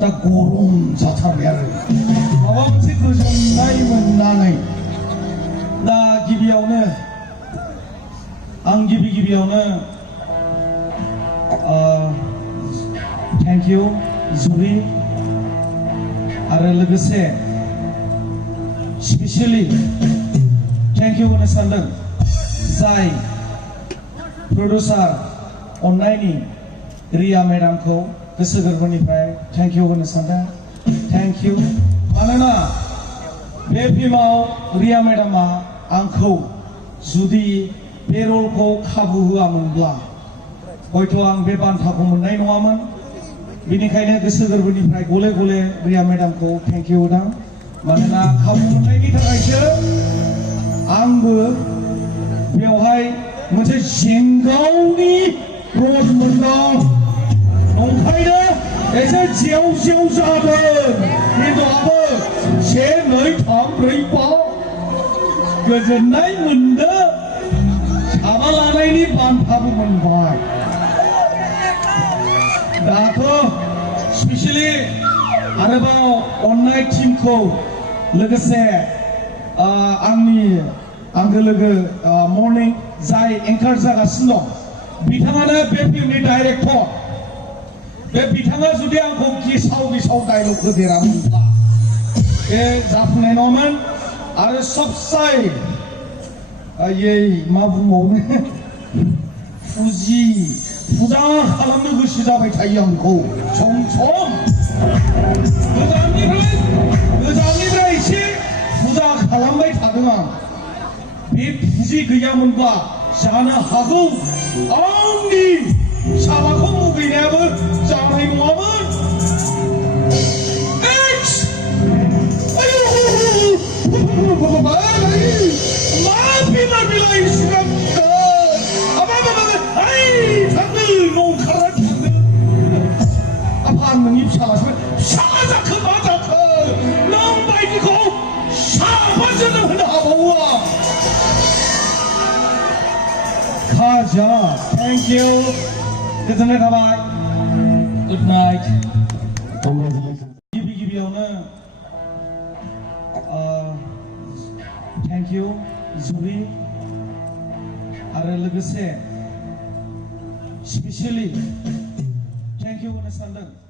다 고름 자타며 마바 मोनसे गोजोननाय मोननानै दा गिबियावनो आं गिबियावनो थैंक यू जुरि आरो लोगोसे स्पेशली थैंक यू होनो सानदों जाय प्रड्यूसर अन्नायनि रिया मैडम को गोसो गोरबोनिफ्राय थैंक यू होनो सानदों थैंक यू मानोना बे फिल्माव रिया मैडमा आंखौ जुदि बे रलखौ खाबु होआमोनब्ला हयथ' आं बे बान्थाखौ मोननाय नङामोन बेनिखायनो गोसो गोरबोनिफ्राय गले गले रिया मैडमखौ थैंक यू होदों मानोना खाबु मोननायनि थाखायसो आंबो बेवहाय मोनसे जेंगावनि रल मोनदों नंखायनो एसे जेव जेव जादों खिन्थुआबो 1 2 3 4 5 गोजोननाय मोनदों साबा लानायनि बान्थाबो मोनबाय दाथ' स्पेशली आरोबाव अन्नाय टीमखौ लोगोसे आंनि आंगो लोगो मर्निं जाय एंकार जागासिनो दं बिथाङानो बे फिल्मनि डाइरेक्टर बे बिथाङा जुदि आंखौ गिसाव डायलग होदेरामोनब्ला बे जाफुंनाय नङामोन आरो सबसाय मा बुंबावनो फुजा खालामनो गोसो जाबाय थायो आंखौ सम सम गोजाननिफ्राय एसे फुजा खालामबाय थादों आं बे फुजि गैयामोनब्ला जानो हागौ आंनि फिसालाखौ मुगैनायाबो जानाय नङामोन मा बिलाइ बिलाइ सिगां नोंनि फिसालासो फिसा जाखो मा जाखो नों बायदिखौ साबा जोनोम होनो हाबावो आं खाजा थैंक यू गोजोननाय थाबाय गुड नाइट गिबियावनो थैंक यू जुरि आरो लोगोसे स्पेशली थैंक यू होनो सानदों